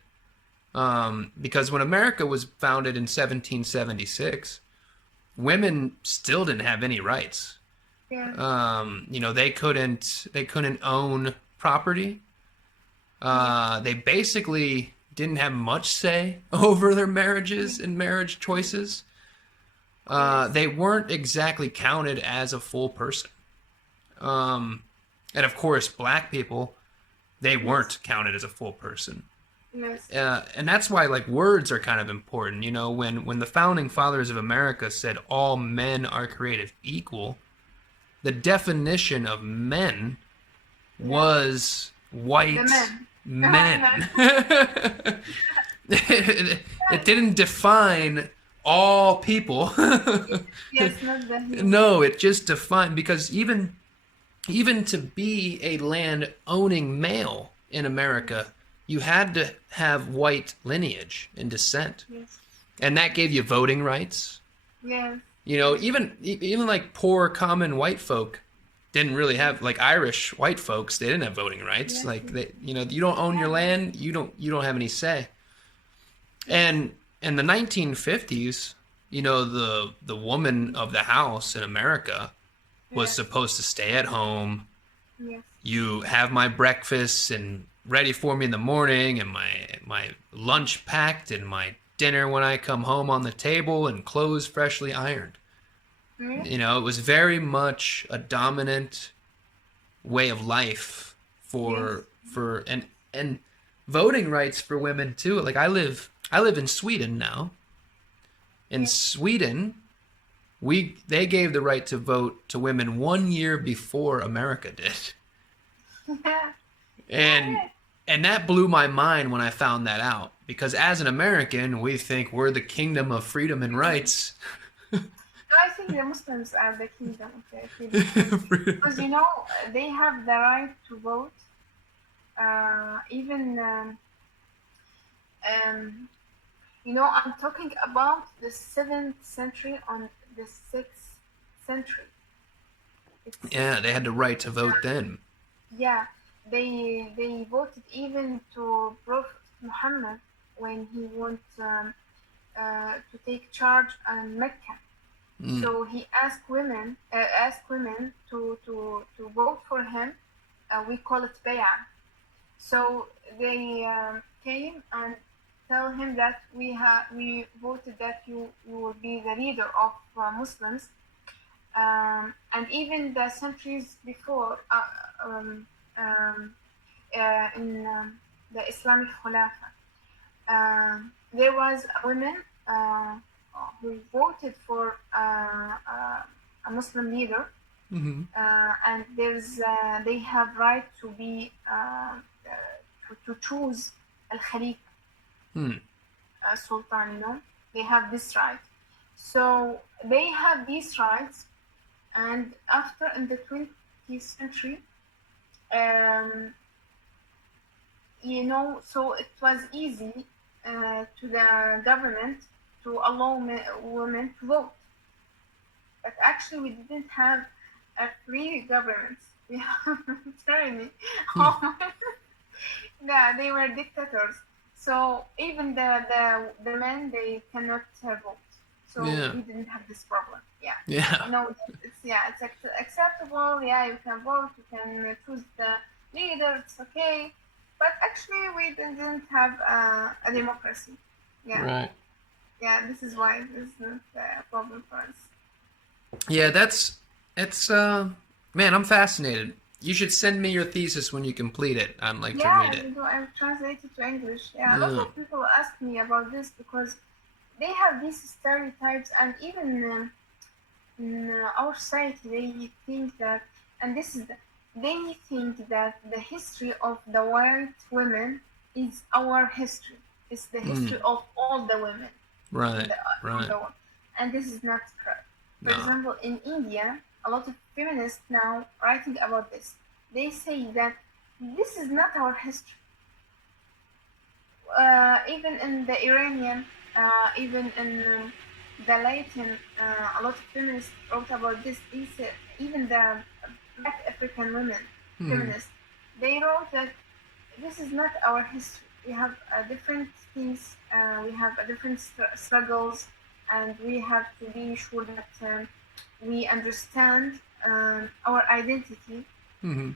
Because when America was founded in 1776, women still didn't have any rights. yeah, They couldn't own property. yeah, They basically didn't have much say over their marriages and marriage choices. yes, They weren't exactly counted as a full person. And of course, black people, they yes, weren't counted as a full person. yes, And that's why like words are kind of important. When the founding fathers of America said all men are created equal, the definition of men yeah. was The white men. men. It didn't define all people. Yes, not the human. No, it just defined because even to be a land owning male in America, you had to have white lineage and descent. Yes, And that gave you voting rights. yes, Even like poor common white folk didn't really have like Irish white folks, they didn't have voting rights. yes, Like yes. you don't own your Yeah, land, you don't have any say. yes, And in the 1950s, the woman of the house in America was yes, supposed to stay at home. yes, You have my breakfast and ready for me in the morning, and my lunch packed, and my dinner when I come home on the table, and clothes freshly ironed. yes, It was very much a dominant way of life yes, and voting rights for women too. Like I live in Sweden now. In yes. Sweden, they gave the right to vote to women 1 year before America did. Yeah, And yeah, and that blew my mind when I found that out because as an American, we think we're the kingdom of freedom and rights. I think the Muslims are the kingdom of the freedom and rights because they have the right to vote. Even um, I'm talking about the 7th century on the 6th century. It's Yeah, they had the right to vote then. Yeah, they voted even to Prophet Muhammad when he went to take charge on Mecca. Mm. So he asked women to vote for him. We call it bay'ah. So they came and tell him that we voted that you will be the leader of Muslims. And even the centuries before, um, in the Islamic Khilafah, there was a woman who voted for a Muslim leader, Mm-hmm. and they have right to be to choose al Khaliq Hmm. Sultan. They have this right. So they have these rights, and after in the 20th century, um, so it was easy to the government to allow women to vote. But actually, we didn't have a free government. We have tyranny. Hmm. Yeah, they were dictators. So even the men, they cannot vote. So Yeah. we didn't have this problem. Yeah. Yeah. It's acceptable. Yeah, you can vote. You can choose leader, it's okay. But actually, we didn't have a democracy. Yeah, Right. yeah. This is why this is not a problem for us. Yeah, it's man, I'm fascinated. You should send me your thesis when you complete it. I'd like to read Yeah, it. you know, I've translated to English. Yeah, a lot Yeah. of people ask me about this because they have these stereotypes, and even in our society, they think that, and this is, they think that the history of the white women is our history. It's the history Mm. of all the women Right. in Right. the world, and this is not correct. For No. example, in India, a lot of feminists now writing about this. They say that this is not our history. Even in the Iranian, even in the Latin, a lot of feminists wrote about this. These, even the Black African women Hmm. feminists, they wrote that this is not our history. We have different things. We have different struggles, and we have to be sure that we understand our identity Hmm.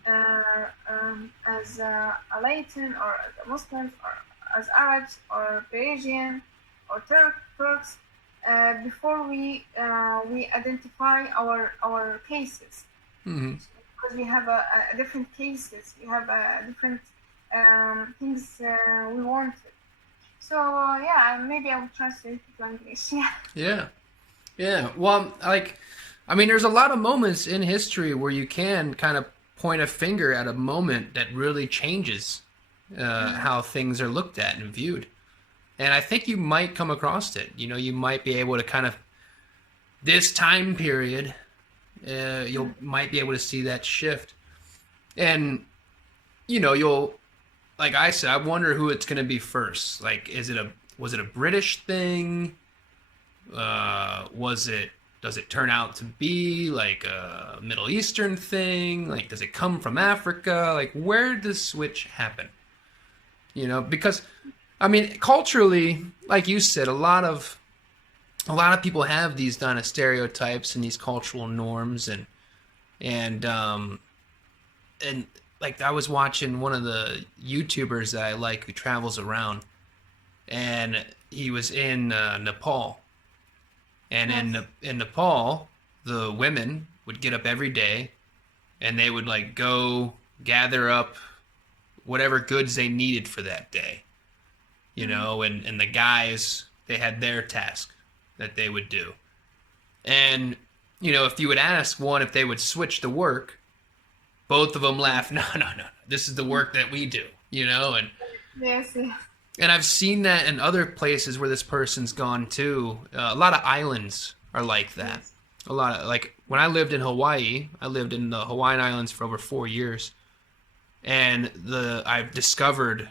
as a Latin or as a Muslims or as Arabs or Persian or Turks before we identify our cases, Hmm. because we have a different cases, we have different things we want. So yeah, maybe I will translate it to English. Yeah. Yeah. Yeah. Well, like, I mean, there's a lot of moments in history where you can kind of point a finger at a moment that really changes Mm-hmm. how things are looked at and viewed. And I think you might come across it. You know, you might be able to kind of this time period, you'll might be able to see that shift. And you know, you'll like I said, I wonder who it's going to be first. Like, is it a was it a British thing? Was it does it turn out to be like a Middle Eastern thing? Like, does it come from Africa? Like, where does switch happen? You know, because I mean, culturally, like you said, a lot of people have these kind of stereotypes and these cultural norms and and like I was watching one of the YouTubers that I like who travels around, and he was in Nepal, and Yes. in Nepal, the women would get up every day and they would like go gather up whatever goods they needed for that day, you Mm-hmm. know, and the guys they had their task that they would do, and you know if you would ask one if they would switch to work, both of them laugh. No, no, no. This is the work that we do, you know, Yes. Yes. and I've seen that in other places where this person's gone too. A lot of islands are like that. Yes. A lot of like when I lived in Hawaii, I lived in the Hawaiian Islands for over 4 years, and the I've discovered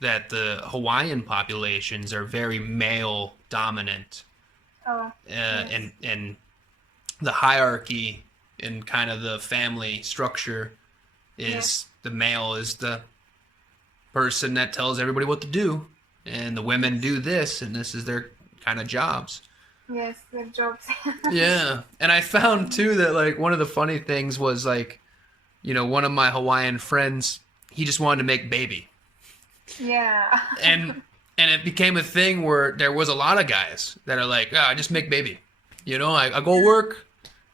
that the Hawaiian populations are very male dominant, Oh. Yes. and the hierarchy and kind of the family structure Yes. is the male is the person that tells everybody what to do, and the women Yes. do this, and this is their kind of jobs. Yes. Their jobs. Yeah, and I found too that like one of the funny things was like, you know, one of my Hawaiian friends, he just wanted to make baby, Yeah. and and it became a thing where there was a lot of guys that are like, I just make baby, you know, I go work,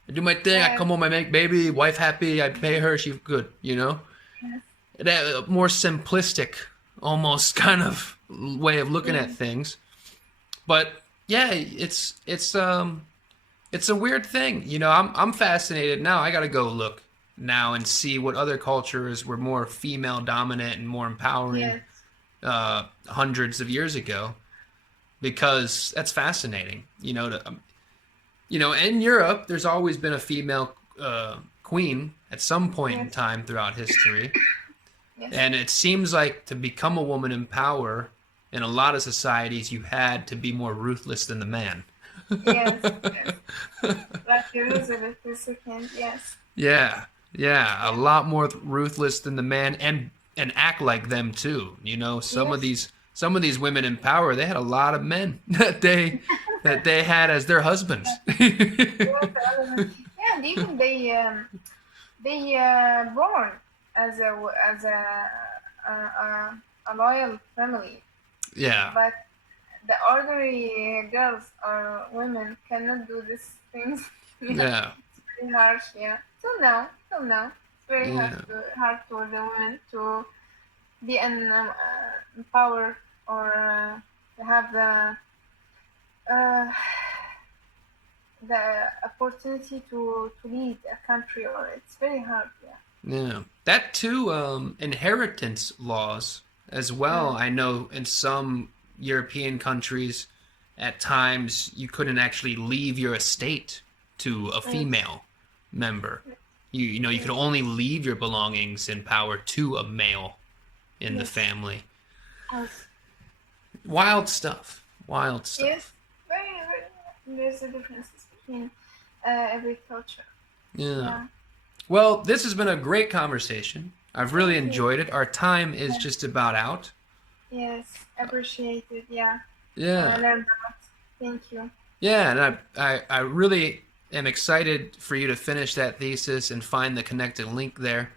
I do my thing, I Yes. come home, I make baby, wife happy, I pay her, she's good, you know. Yes. That more simplistic, almost kind of way of looking at Mm. things. But yeah, it's a weird thing. You know, I'm fascinated now. I got to go look now and see what other cultures were more female dominant and more empowering Yes. hundreds of years ago, because that's fascinating. You know, in Europe, there's always been a female queen at some point in Yes. time throughout history. Yes. And it seems like to become a woman in power in a lot of societies, you had to be more ruthless than the man. Yes. Yes. Like Elizabeth II. Yes. Yeah, yeah, a Yeah. lot more ruthless than the man, and act like them too. You know, Yes. some of these women in power, they had a lot of men that they had as their husbands. Yes. Yeah. And even they born. as a loyal family. Yeah. But the ordinary girls or women cannot do these things. Yeah, Yeah. it's very harsh. Yeah, till now, it's very Yeah. hard for the women to be in power or to have uh, the opportunity to lead a country. Or it's very hard. Yeah. Yeah. That too, inheritance laws as well. Mm. I know in some European countries, at times you couldn't actually leave your estate to a Yes. female member. You could Yes. only leave your belongings and power to a male in the Yes. family. Yes. Wild stuff. Wild Yes. stuff. Very, very. There's a difference between every culture. Yeah. Yeah. Well, this has been a great conversation. I've really Thank you. enjoyed it. Our time is Yeah. just about out. Yes. Appreciate it. Yeah. I Yeah. learned a lot. Thank you. Yeah, and I really am excited for you to finish that thesis and find the connected link there.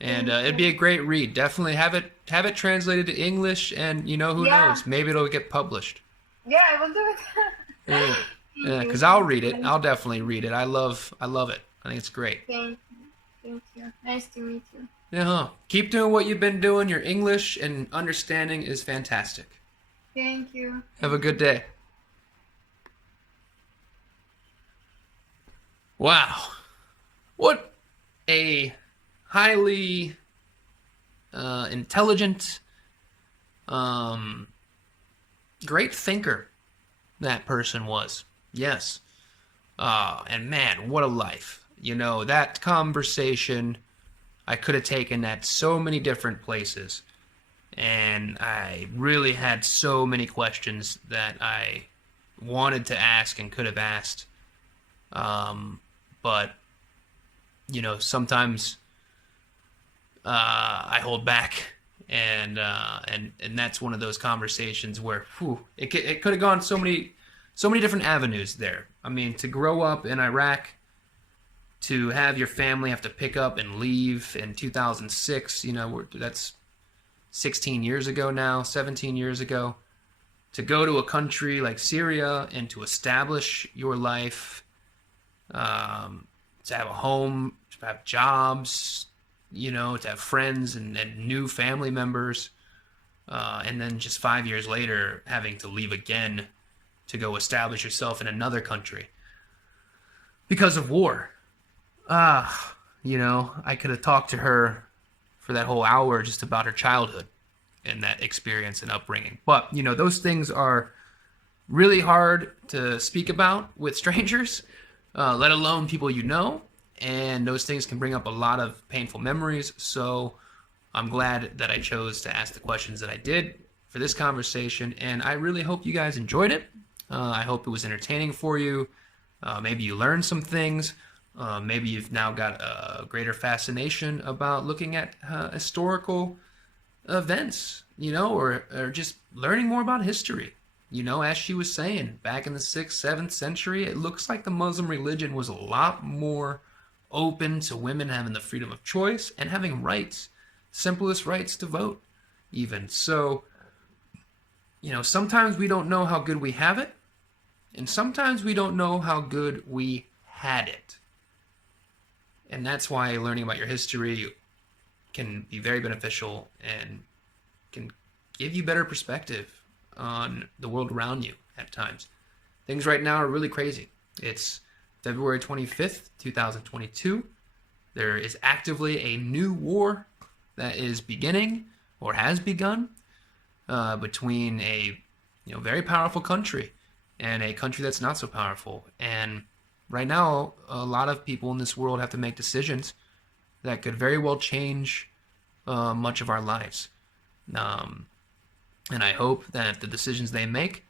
And Thank it'd you. be a great read. Definitely have it translated to English, and who Yeah. knows, maybe it'll get published. Yeah, I will do it. Yeah, Thank yeah, you. because I'll Thank you. read it. Nice. I'll definitely read it. I love it. I think it's great. Thank you. Thank you. Nice to meet you. Yeah, huh. Keep doing what you've been doing. Your English and understanding is fantastic. Thank you. Have a Thank good you. day. Wow, what a highly intelligent, um, great thinker that person was. Yes. And man, what a life. That conversation, I could have taken at so many different places. And I really had so many questions that I wanted to ask and could have asked. But, sometimes I hold back. And that's one of those conversations where it could have gone so many different avenues there. I mean, to grow up in Iraq, to have your family have to pick up and leave in 2006, that's 16 years ago now, 17 years ago. To go to a country like Syria and to establish your life, to have a home, to have jobs, to have friends and new family members, and then just 5 years later having to leave again to go establish yourself in another country because of war. I could have talked to her for that whole hour just about her childhood and that experience and upbringing. But, those things are really hard to speak about with strangers, let alone people you know. And those things can bring up a lot of painful memories. So I'm glad that I chose to ask the questions that I did for this conversation. And I really hope you guys enjoyed it. I hope it was entertaining for you. Maybe you learned some things. Maybe you've now got a greater fascination about looking at historical events, or just learning more about history. As she was saying, back in the 6th, 7th century, it looks like the Muslim religion was a lot more open to women having the freedom of choice and having rights, simplest rights to vote, even. So, sometimes we don't know how good we have it, and sometimes we don't know how good we had it. And that's why learning about your history can be very beneficial and can give you better perspective on the world around you at times. Things right now are really crazy. It's February 25th, 2022. There is actively a new war that is beginning or has begun between a very powerful country and a country that's not so powerful. And right now, a lot of people in this world have to make decisions that could very well change much of our lives. And I hope that the decisions they make,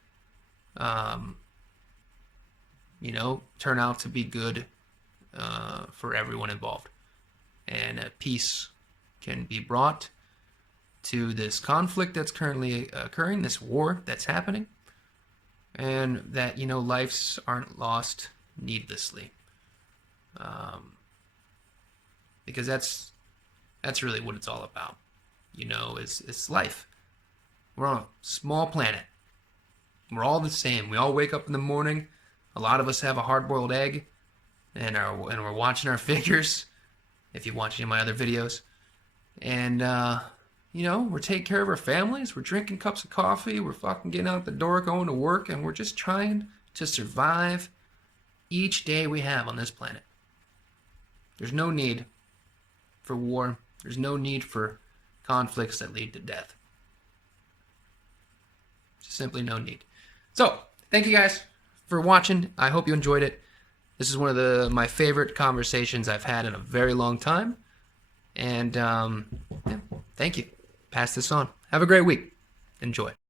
turn out to be good for everyone involved. And peace can be brought to this conflict that's currently occurring, this war that's happening, and that, lives aren't lost needlessly. Because that's That's really what it's all about. You know, it's life. We're on a small planet. We're all the same. We all wake up in the morning. A lot of us have a hard-boiled egg, and we're watching our figures. If you watch any of my other videos, and you know, we're taking care of our families. We're drinking cups of coffee. We're fucking getting out the door, going to work, and we're just trying to survive each day we have on this planet. There's no need for war. There's no need for conflicts that lead to death. Just simply no need. So, thank you guys for watching. I hope you enjoyed it. This is one of my favorite conversations I've had in a very long time. And yeah, thank you. Pass this on. Have a great week. Enjoy.